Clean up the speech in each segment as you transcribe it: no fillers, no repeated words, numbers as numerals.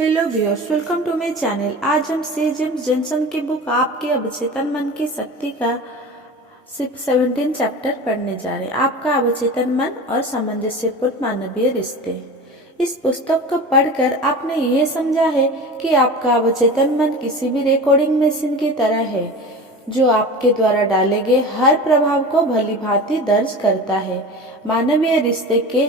Hello viewers, welcome to my channel. आज हम C James Johnson की बुक आपके अवचेतन मन की शक्ति का 17 चैप्टर पढ़ने जा रहे हैं। आपका अवचेतन मन और सामंजस्यपूर्ण मानवीय रिश्ते। इस पुस्तक को पढ़कर आपने ये समझा है कि आपका अवचेतन मन किसी भी रिकॉर्डिंग मशीन की तरह है जो आपके द्वारा डाले गए हर प्रभाव को भली भांति दर्ज करता है। मानवीय रिश्ते के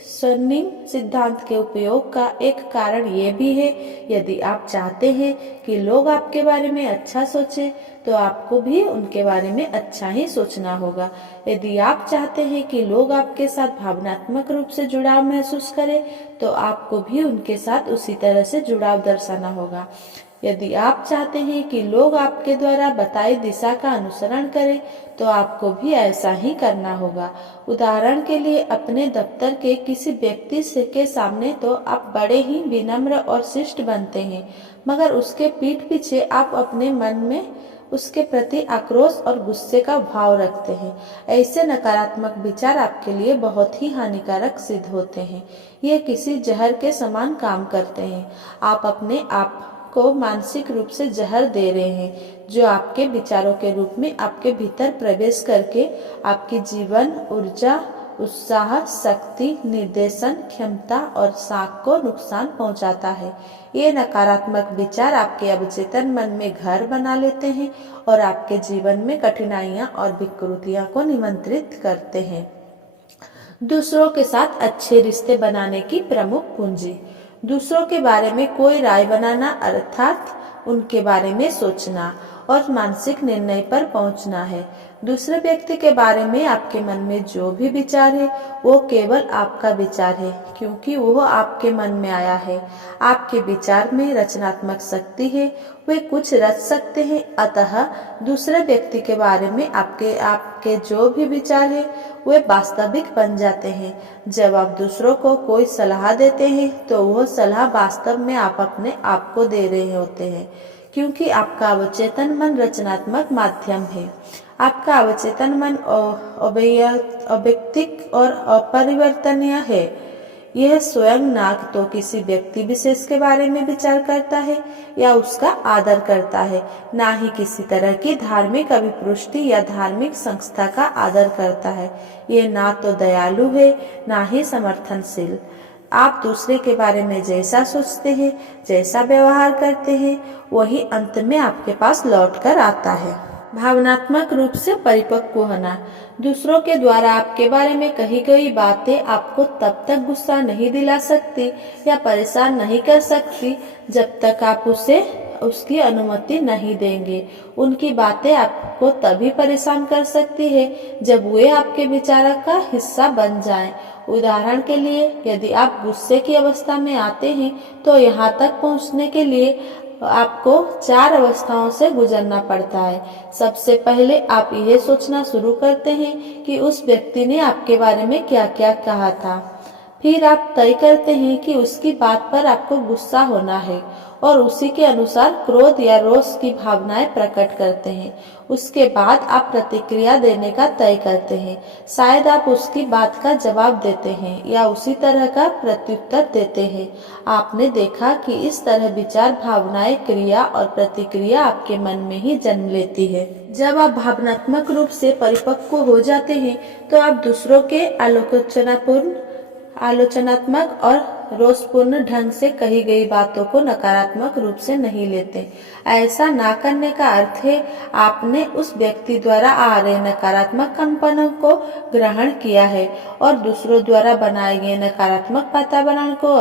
स्वर्णिम सिद्धांत के उपयोग का एक कारण ये भी है, यदि आप चाहते हैं कि लोग आपके बारे में अच्छा सोचें तो आपको भी उनके बारे में अच्छा ही सोचना होगा। यदि आप चाहते हैं कि लोग आपके साथ भावनात्मक रूप से जुड़ाव महसूस करें तो आपको भी उनके साथ उसी तरह से जुड़ाव दर्शाना होगा। यदि आप चाहते हैं कि लोग आपके द्वारा बताई दिशा का अनुसरण करें तो आपको भी ऐसा ही करना होगा। उदाहरण के लिए, अपने दफ्तर के किसी व्यक्ति के सामने तो आप बड़े ही विनम्र और शिष्ट बनते हैं, मगर उसके पीठ पीछे आप अपने मन में उसके प्रति आक्रोश और गुस्से का भाव रखते हैं। ऐसे नकारात्मक विचार आपके लिए बहुत ही हानिकारक सिद्ध होते हैं। ये किसी जहर के समान काम करते हैं। आप अपने आप को मानसिक रूप से जहर दे रहे हैं, जो आपके विचारों के रूप में आपके भीतर प्रवेश करके आपकी जीवन ऊर्जा, उत्साह, शक्ति, निर्देशन क्षमता और साख को नुकसान पहुंचाता है। ये नकारात्मक विचार आपके अवचेतन मन में घर बना लेते हैं और आपके जीवन में कठिनाइयां और विकृतियों को निमंत्रित करते हैं। दूसरों के साथ अच्छे रिश्ते बनाने की प्रमुख कुंजी। दूसरों के बारे में कोई राय बनाना अर्थात उनके बारे में सोचना और मानसिक निर्णय पर पहुंचना है। दूसरे व्यक्ति के बारे में आपके मन में जो भी विचार है वो केवल आपका विचार है, क्योंकि वो आपके मन में आया है। आपके विचार में रचनात्मक शक्ति है, वे कुछ रच सकते हैं। अतः दूसरे व्यक्ति के बारे में आपके जो भी विचार है वे वास्तविक बन जाते हैं। जब आप दूसरों को कोई सलाह देते हैं तो वह सलाह वास्तव में आप अपने आप को दे रहे होते हैं, क्योंकि आपका अवचेतन मन रचनात्मक माध्यम है। आपका अवचेतन मन अवैयक्तिक और अपरिवर्तनीय है। यह स्वयं ना तो किसी व्यक्ति विशेष के बारे में विचार करता है या उसका आदर करता है, ना ही किसी तरह की धार्मिक अभिपुष्टि या धार्मिक संस्था का आदर करता है। यह ना तो दयालु है, ना ही समर्थनशील। आप दूसरे के बारे में जैसा सोचते हैं, जैसा व्यवहार करते हैं, वही अंत में आपके पास लौट कर आता है। भावनात्मक रूप से परिपक्व होना। दूसरों के द्वारा आपके बारे में कही गई बातें आपको तब तक गुस्सा नहीं दिला सकती या परेशान नहीं कर सकती जब तक आप उसकी अनुमति नहीं देंगे। उनकी बातें आपको तभी परेशान कर सकती है जब वे आपके विचारों का हिस्सा बन जाएं। उदाहरण के लिए, यदि आप गुस्से की अवस्था में आते हैं तो यहाँ तक पहुँचने के लिए आपको 4 अवस्थाओं से गुजरना पड़ता है। सबसे पहले आप यह सोचना शुरू करते हैं कि उस व्यक्ति ने आपके बारे में क्या क्या कहा था। फिर आप तय करते हैं कि उसकी बात पर आपको गुस्सा होना है और उसी के अनुसार क्रोध या रोष की भावनाएं प्रकट करते हैं। उसके बाद आप प्रतिक्रिया देने का तय करते हैं। शायद आप उसकी बात का जवाब देते हैं या उसी तरह का प्रत्युत्तर देते हैं। आपने देखा कि इस तरह विचार, भावनाएं, क्रिया और प्रतिक्रिया आपके मन में ही जन्म लेती है। जब आप भावनात्मक रूप से परिपक्व हो जाते हैं तो आप दूसरों के आलोचनात्मक और रोषपूर्ण ढंग से कही गई बातों को नकारात्मक रूप से नहीं लेते। ऐसा ना करने का अर्थ है आपने उस व्यक्ति द्वारा आ रहे नकारात्मक कंपनों को ग्रहण किया है और दूसरों द्वारा बनाए गए नकारात्मक वातावरण को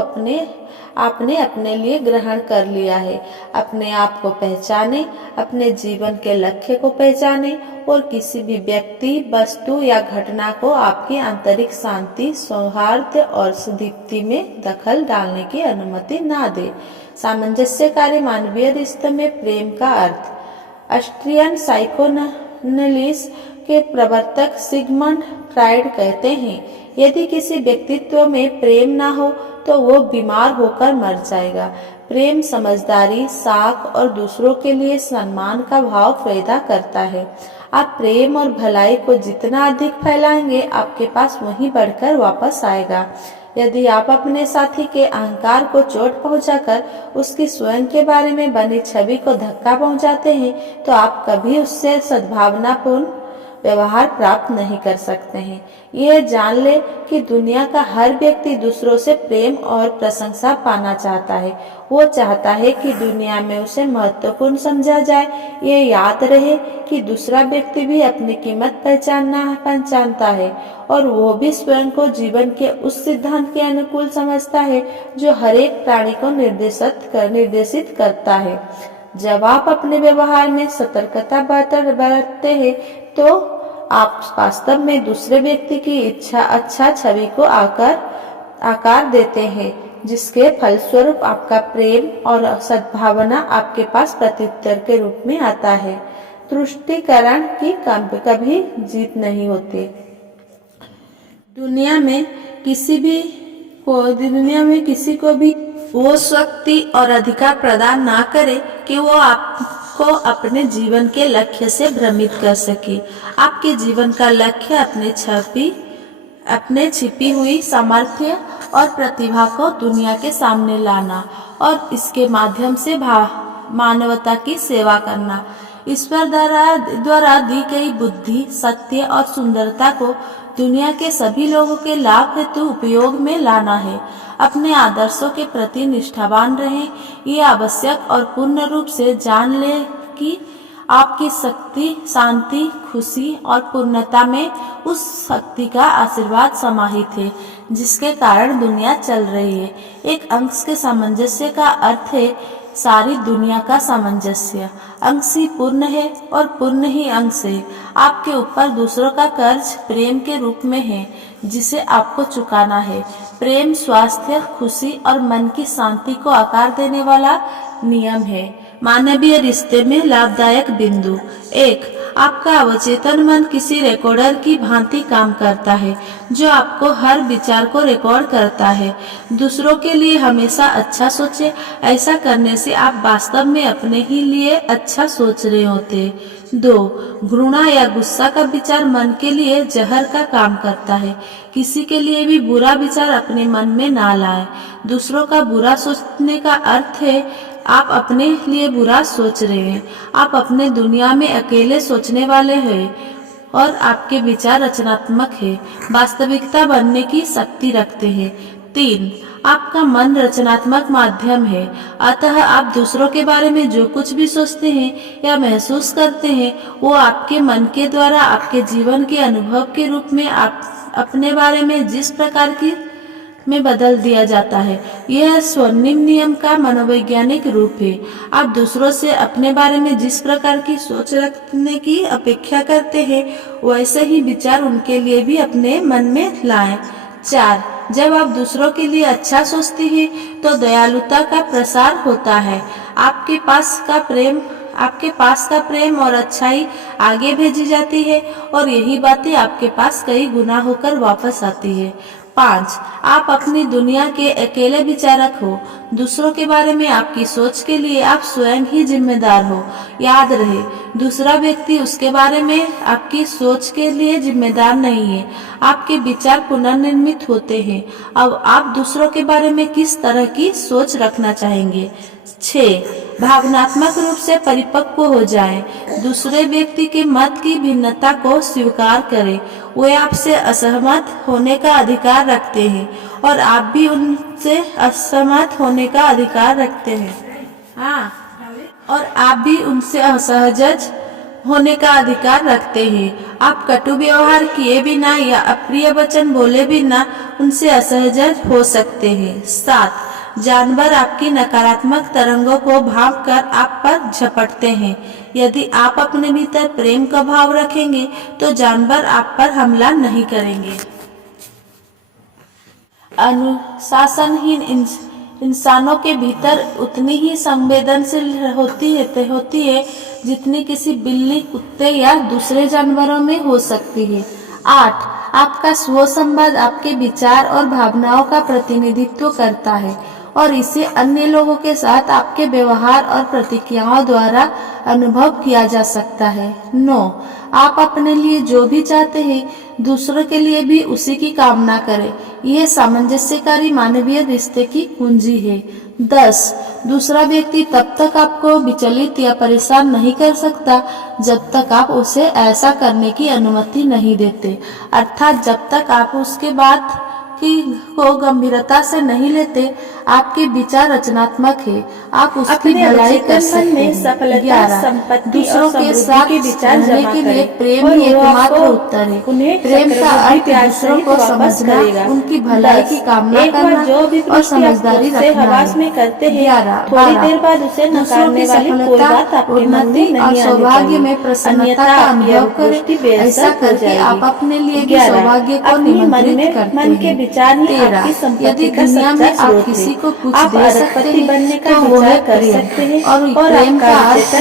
आपने अपने लिए ग्रहण कर लिया है। अपने आप को पहचाने, अपने जीवन के लक्ष्य को पहचाने और किसी भी व्यक्ति, वस्तु या घटना को आपकी आंतरिक शांति, सौहार्द और दीप्ति में दखल डालने की अनुमति ना दे। सामंजस्यकारी मानवीय रिश्ते में प्रेम का अर्थ। ऑस्ट्रियन साइकोएनालिसिस के प्रवर्तक सिगमंड फ्रायड कहते हैं, यदि किसी व्यक्तित्व में प्रेम ना हो तो वो बीमार होकर मर जाएगा। प्रेम समझदारी, साख और दूसरों के लिए सम्मान का भाव पैदा करता है। आप प्रेम और भलाई को जितना अधिक फैलाएंगे, आपके पास वही बढ़कर वापस आएगा। यदि आप अपने साथी के अहंकार को चोट पहुंचाकर उसकी स्वयं के बारे में बनी छवि को धक्का पहुंचाते हैं तो आप कभी उससे सद्भावनापूर्ण व्यवहार प्राप्त नहीं कर सकते हैं। यह जान ले कि दुनिया का हर व्यक्ति दूसरों से प्रेम और प्रशंसा पाना चाहता है। वो चाहता है कि दुनिया में उसे महत्वपूर्ण समझा जाए। ये याद रहे कि दूसरा व्यक्ति भी अपनी कीमत पहचानता है और वो भी स्वयं को जीवन के उस सिद्धांत के अनुकूल समझता है जो हर एक प्राणी को निर्देशित करता है। जब आप अपने व्यवहार में सतर्कता बरतते हैं तो आप वास्तव में दूसरे व्यक्ति की अच्छा छवि को आकार देते हैं, जिसके फलस्वरूप आपका प्रेम और सद्भावना आपके पास प्रत्युत्तर के रूप में आता है। तुष्टीकरण की कभी जीत नहीं होती। दुनिया में किसी को भी वो शक्ति और अधिकार प्रदान ना करे कि वो आपको अपने जीवन के लक्ष्य से भ्रमित कर सके। आपके जीवन का लक्ष्य अपने छिपी हुई सामर्थ्य और प्रतिभा को दुनिया के सामने लाना और इसके माध्यम से मानवता की सेवा करना। ईश्वर द्वारा दी गई बुद्धि, सत्य और सुंदरता को दुनिया के सभी लोगों के लाभ हेतु उपयोग में लाना है। अपने आदर्शों के प्रति निष्ठावान रहें। ये आवश्यक और पूर्ण रूप से जान ले कि आपकी शक्ति, शांति, खुशी और पूर्णता में उस शक्ति का आशीर्वाद समाहित है जिसके कारण दुनिया चल रही है। एक अंश के सामंजस्य का अर्थ है सारी दुनिया का सामंजस्य। अंश ही पूर्ण है और पूर्ण ही अंश है। आपके ऊपर दूसरों का कर्ज प्रेम के रूप में है जिसे आपको चुकाना है। प्रेम स्वास्थ्य, खुशी और मन की शांति को आकार देने वाला नियम है। मानवीय रिश्ते में लाभदायक बिंदु। 1. आपका अवचेतन मन किसी रिकॉर्डर की भांति काम करता है जो आपको हर विचार को रिकॉर्ड करता है। दूसरों के लिए हमेशा अच्छा सोचें। ऐसा करने से आप वास्तव में अपने ही लिए अच्छा सोच रहे होते। 2. घृणा या गुस्सा का विचार मन के लिए जहर का काम करता है। किसी के लिए भी बुरा विचार अपने मन में ना लाएं। दूसरों का बुरा सोचने का अर्थ है आप अपने लिए बुरा सोच रहे हैं। आप अपने दुनिया में अकेले सोचने वाले हैं और आपके विचार रचनात्मक है, वास्तविकता बनने की शक्ति रखते हैं। 3. आपका मन रचनात्मक माध्यम है, अतः आप दूसरों के बारे में जो कुछ भी सोचते हैं या महसूस करते हैं वो आपके मन के द्वारा आपके जीवन के अनुभव के रूप में आप अपने बारे में जिस प्रकार की में बदल दिया जाता है। यह स्वर्णिम नियम का मनोवैज्ञानिक रूप है। आप दूसरों से अपने बारे में जिस प्रकार की सोच रखने की अपेक्षा करते हैं वैसे ही विचार उनके लिए भी अपने मन में लाएं। 4. जब आप दूसरों के लिए अच्छा सोचते हैं तो दयालुता का प्रसार होता है। आपके पास का प्रेम और अच्छाई आगे भेजी जाती है और यही बातें आपके पास कई गुना होकर वापस आती है। 5. आप अपनी दुनिया के अकेले विचारक हो। दूसरों के बारे में आपकी सोच के लिए आप स्वयं ही जिम्मेदार हो। याद रहे, दूसरा व्यक्ति उसके बारे में आपकी सोच के लिए जिम्मेदार नहीं है। आपके विचार पुनर्निर्मित होते हैं। अब आप दूसरों के बारे में किस तरह की सोच रखना चाहेंगे। 6. भावनात्मक रूप से परिपक्व हो जाएं। दूसरे व्यक्ति के मत की भिन्नता को स्वीकार करें। वे आपसे असहमत होने का अधिकार रखते हैं और आप भी उनसे असहमत होने का अधिकार रखते हैं। और आप भी उनसे असहज होने का अधिकार रखते हैं। आप कटु व्यवहार किए बिना या अप्रिय वचन बोले बिना उनसे असहज हो सकते हैं। 7. जानवर आपकी नकारात्मक तरंगों को भांपकर आप पर झपटते हैं। यदि आप अपने भीतर प्रेम का भाव रखेंगे तो जानवर आप पर हमला नहीं करेंगे। अनुशासनहीन इंसानों के भीतर उतनी ही संवेदनशील होती है जितनी किसी बिल्ली, कुत्ते या दूसरे जानवरों में हो सकती है। 8. आपका स्व संवाद आपके विचार और भावनाओं का प्रतिनिधित्व करता है और इसे अन्य लोगों के साथ आपके व्यवहार और प्रतिक्रियाओं द्वारा अनुभव किया जा सकता है। 9. आप अपने लिए जो भी चाहते हैं दूसरों के लिए भी उसी की कामना करें। यह सामंजस्यकारी मानवीय रिश्ते की कुंजी है। 10. दूसरा व्यक्ति तब तक आपको विचलित या परेशान नहीं कर सकता जब तक आप उसे ऐसा करने की अनुमति नहीं देते, अर्थात जब तक आप उसके बात को गंभीरता से नहीं लेते। आपके विचार रचनात्मक है, आप उसकी भलाई कर सकते हैं। 11. दूसरों के साथ रहने के लिए प्रेम ही एकमात्र उत्तर है। प्रेम का अर्थ दूसरों को समझना, उनकी भलाई की कामना करना और समझदारी रखना है। 11. दूसरों की सफलता, उन्नति और सौभाग्य में प्रसन्नता का अनुभव करें। ऐसा करके आप अपने लिए भी सौभाग्य को निमंत्रित करते हैं। 13. यदि दुनिया में आप किसी को कुछ दे सकते हैं तो वो है प्रेम, और प्रेम का अर्थ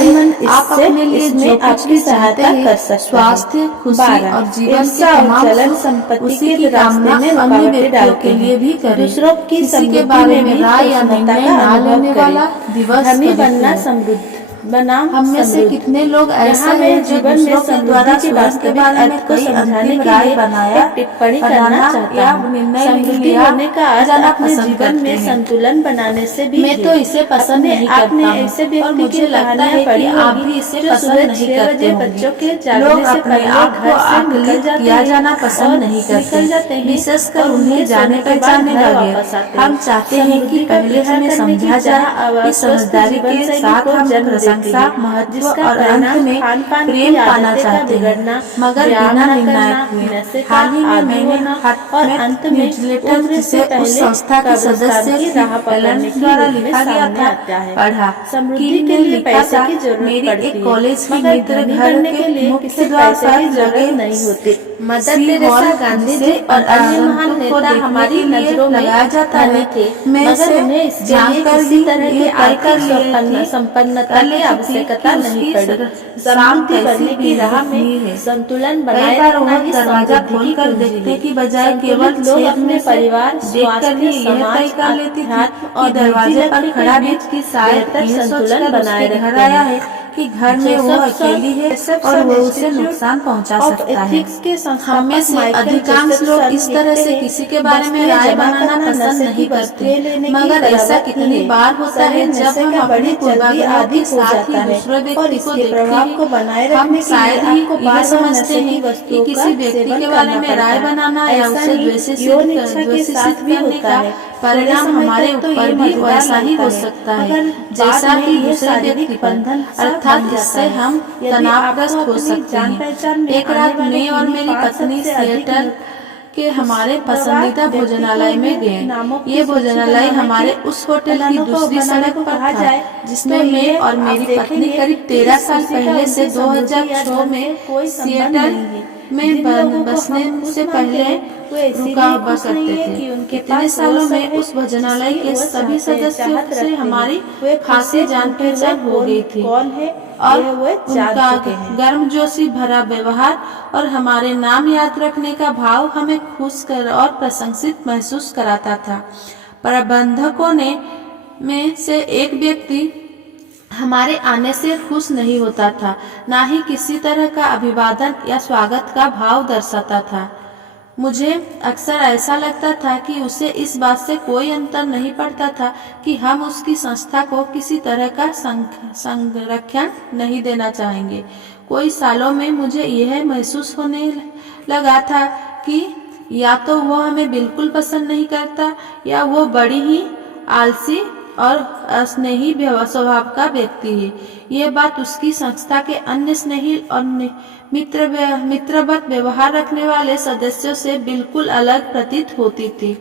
आप अपने लिए जो कुछ भी चाहते हैं, स्वास्थ्य, खुशी और जीवन के तमाम सुख, उसी की कामना अन्य व्यक्तियों के लिए भी करें। किसी के बारे में राय या निर्णय न लेने वाला दिवस हम में से कितने लोग ऐसे हैं जो दूसरों के द्वारा स्वयं के बारे में कोई अंतिम राय बनाया, टिप्पणी करना या निर्णय लिया जाना पसंद करते हैं। संतुलन बनाने से भी मैं तो इसे पसंद नहीं करता हूँ, और मुझे लगता है कि आप भी इसे पसंद नहीं करते होंगे। लोग अपने आप को आकलित किया जाना पसंद नहीं करते, विशेषकर उन्हें जाने पहचाने बगैर। हम चाहते हैं कि पहले हमें समझा जाए कि समझदारी के साथ हम महत्व और अंत में प्रेम पाना चाहते हैं, मगर बिना निर्णायक हुए। हाल ही में मैंने और अंत में न्यूज़लेटर, जिसे उस संस्था के सदस्य एलन द्वारा लिखा गया था, पढ़ा। समृद्धि के लिए पैसे की जरूरत मेरी एक कॉलेज की मित्र घर के मुख्य द्वार पर जगह नहीं होती। मदर तेरेसा गांधी जी और अन्य महान नेता हमारी नजरों में लगाया जाता है, मगर उन्हें इसके लिए किसी तरह की आर्थिक संपन्नता की आवश्यकता नहीं पड़ी। समृद्धि बनने की राह में संतुलन बनाए रखना ही दरवाजा खोलकर देखने की बजाय केवल लोग अपने परिवार, स्वास्थ्य, समाज, अध्यात्म और दरवाजे पर खड़ा बीच की बेहतर संतुलन बनाए रखते हैं कि घर में वो अकेली है और वो उसे नुकसान पहुंचा सकता है। हम में से अधिकांश लोग इस तरह से किसी के बारे में राय बनाना पसंद नहीं करते, मगर ऐसा कितनी बार होता है जब हम अपने पूर्वाग्रह के साथ ही दूसरे व्यक्ति को देखते हैं। हम शायद ही यह समझते हैं कि किसी व्यक्ति के बारे में राय बनाना या उसे द्वेषित करने का परिणाम हमारे ऊपर भी वैसा ही हो सकता है जैसा कि दूसरे व्यक्ति पर, अर्थात इससे हम तनावग्रस्त हो सकते हैं। एक रात मैं और मेरी पत्नी सिएटल के हमारे पसंदीदा भोजनालय में गए। ये भोजनालय हमारे उस होटल की दूसरी सड़क पर था जिसमें मैं और मेरी पत्नी करीब 13 साल पहले से 2006 में सिएटल में बसने से पहले रुका हुआ करते थे। कितने सालों में उस भोजनालय के सभी सदस्यों से हमारी खासी जान पहचान हो गई थी, और उनका गर्मजोशी भरा व्यवहार और हमारे नाम याद रखने का भाव हमें खुश कर और प्रशंसित महसूस कराता था। प्रबंधकों में से एक व्यक्ति हमारे आने से खुश नहीं होता था, ना ही किसी तरह का अभिवादन या स्वागत का भाव दर्शाता था। मुझे अक्सर ऐसा लगता था कि उसे इस बात से कोई अंतर नहीं पड़ता था कि हम उसकी संस्था को किसी तरह का संरक्षण नहीं देना चाहेंगे। कई सालों में मुझे यह महसूस होने लगा था कि या तो वो हमें बिल्कुल पसंद नहीं करता या वो बड़ी ही आलसी और अस्नेही स्वभाव का व्यक्ति है। ये बात उसकी संस्था के अन्य स्नेही और मित्रवत व्यवहार रखने वाले सदस्यों से बिल्कुल अलग प्रतीत होती थी।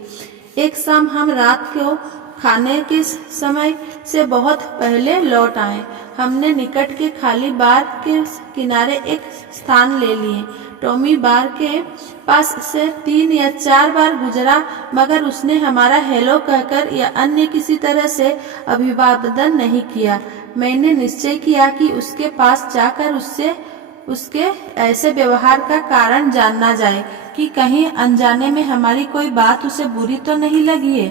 एक शाम हम रात को खाने के समय से बहुत पहले लौट आए। हमने निकट के खाली बार के किनारे एक स्थान ले लिए। टॉमी बार के पास से 3 या 4 बार गुजरा, मगर उसने हमारा हेलो कहकर या अन्य किसी तरह से अभिवादन नहीं किया। मैंने निश्चय किया कि उसके पास जाकर उसके ऐसे व्यवहार का कारण जानना जाए कि कहीं अनजाने में हमारी कोई बात उसे बुरी तो नहीं लगी है।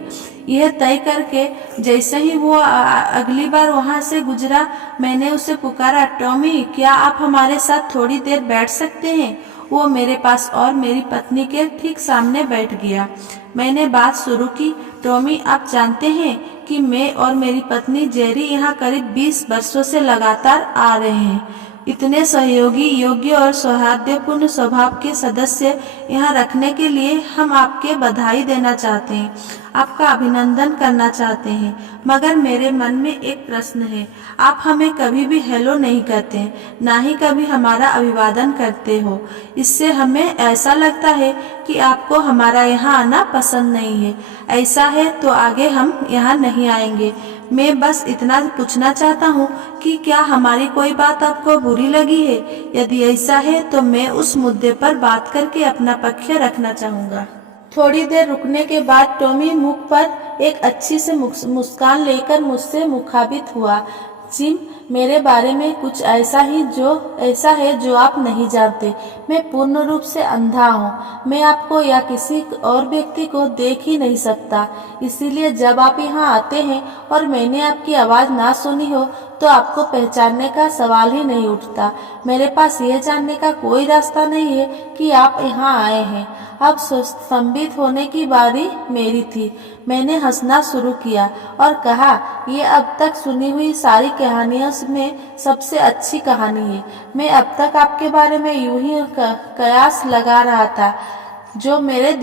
यह तय करके जैसे ही वो अगली बार वहां से गुजरा, मैंने उसे पुकारा, टॉमी क्या आप हमारे साथ थोड़ी देर बैठ सकते हैं? वो मेरे पास और मेरी पत्नी के ठीक सामने बैठ गया। मैंने बात शुरू की, टॉमी आप जानते हैं कि मैं और मेरी पत्नी जेरी यहाँ करीब 20 वर्षों से लगातार आ रहे हैं। इतने सहयोगी, योग्य और सौहार्दपूर्ण स्वभाव के सदस्य यहाँ रखने के लिए हम आपके बधाई देना चाहते हैं, आपका अभिनंदन करना चाहते हैं। मगर मेरे मन में एक प्रश्न है, आप हमें कभी भी हेलो नहीं कहते, ना ही कभी हमारा अभिवादन करते हो। इससे हमें ऐसा लगता है कि आपको हमारा यहाँ आना पसंद नहीं है। ऐसा है तो आगे हम यहाँ नहीं आएंगे। मैं बस इतना पूछना चाहता हूँ कि क्या हमारी कोई बात आपको बुरी लगी है? यदि ऐसा है तो मैं उस मुद्दे पर बात करके अपना पक्ष रखना चाहूँगा। थोड़ी देर रुकने के बाद टॉमी मुख पर एक अच्छी से मुस्कान लेकर मुझसे मुखाबित हुआ। जिम, मेरे बारे में कुछ ऐसा है जो आप नहीं जानते। मैं पूर्ण रूप से अंधा हूँ। मैं आपको या किसी और व्यक्ति को देख ही नहीं सकता। इसीलिए जब आप यहाँ आते हैं और मैंने आपकी आवाज़ ना सुनी हो तो आपको पहचानने का सवाल ही नहीं उठता। मेरे पास यह जानने का कोई रास्ता नहीं है कि आप यहाँ आए हैं। अब स्तंभित होने की बारी मेरी थी। मैंने हंसना शुरू किया और कहा, ये अब तक सुनी हुई सारी कहानियों में सबसे अच्छी कहानी है। मैं अब तक आपके बारे में यूं ही कयास लगा रहा था, जो मेरे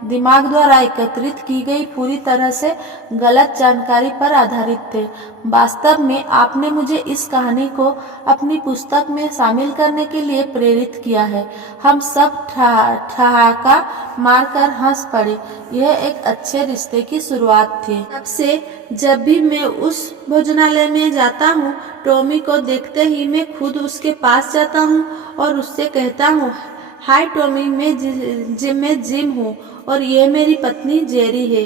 दिमाग द्वारा एकत्रित की गई पूरी तरह से गलत जानकारी पर आधारित थे। वास्तव में आपने मुझे इस कहानी को अपनी पुस्तक में शामिल करने के लिए प्रेरित किया है। हम सब ठहाका मारकर हंस पड़े। यह एक अच्छे रिश्ते की शुरुआत थी। तब से जब भी मैं उस भोजनालय में जाता हूँ, टॉमी को देखते ही मैं खुद उसके पास जाता हूँ और उससे कहता हूँ, हाय टॉमी, मैं जिम हूँ और ये मेरी पत्नी जेरी है।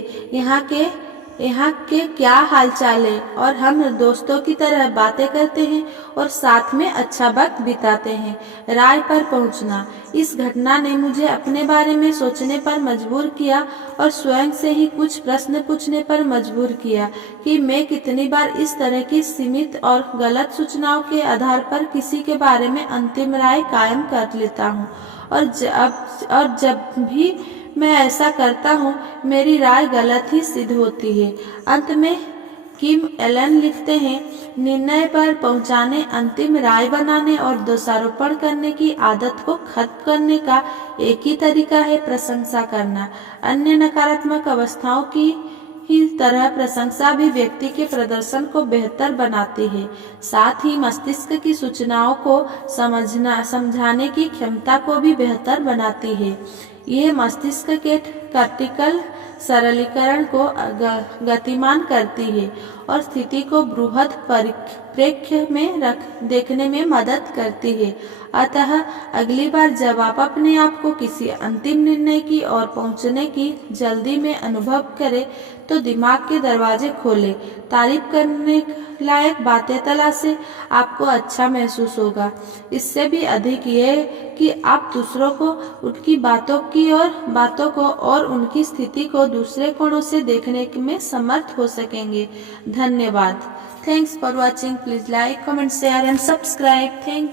यहाँ के क्या हालचाल है? और हम दोस्तों की तरह बातें करते हैं और साथ में अच्छा वक्त बिताते हैं। राय पर पहुँचना, इस घटना ने मुझे अपने बारे में सोचने पर मजबूर किया और स्वयं से ही कुछ प्रश्न पूछने पर मजबूर किया कि मैं कितनी बार इस तरह की सीमित और गलत सूचनाओं के आधार पर किसी के बारे में अंतिम राय कायम कर लेता हूँ। और जब भी मैं ऐसा करता हूँ, मेरी राय गलत ही सिद्ध होती है। अंत में किम एलन लिखते हैं, निर्णय पर पहुँचाने, अंतिम राय बनाने और दोषारोपण करने की आदत को खत्म करने का एक ही तरीका है प्रशंसा करना। अन्य नकारात्मक अवस्थाओं की ही तरह प्रशंसा भी व्यक्ति के प्रदर्शन को बेहतर बनाती है, साथ ही मस्तिष्क की सूचनाओं को समझाने की क्षमता को भी बेहतर बनाती है। यह मस्तिष्क के कार्टिकल सरलीकरण को गतिमान करती है और स्थिति को बृहद परिप्रेक्ष्य में देखने में मदद करती है। अतः अगली बार जब आप अपने आप को किसी अंतिम निर्णय की ओर पहुंचने की जल्दी में अनुभव करें, तो दिमाग के दरवाजे खोलें, तारीफ करने लायक बातें तलाशें, आपको अच्छा महसूस होगा। इससे भी अधिक यह कि आप दूसरों को उनकी बातों को और उनकी स्थिति को दूसरे कोणों से देखने में समर्थ हो सकेंगे। धन्यवाद। Thanks for watching. Please like, comment, share and subscribe. Thank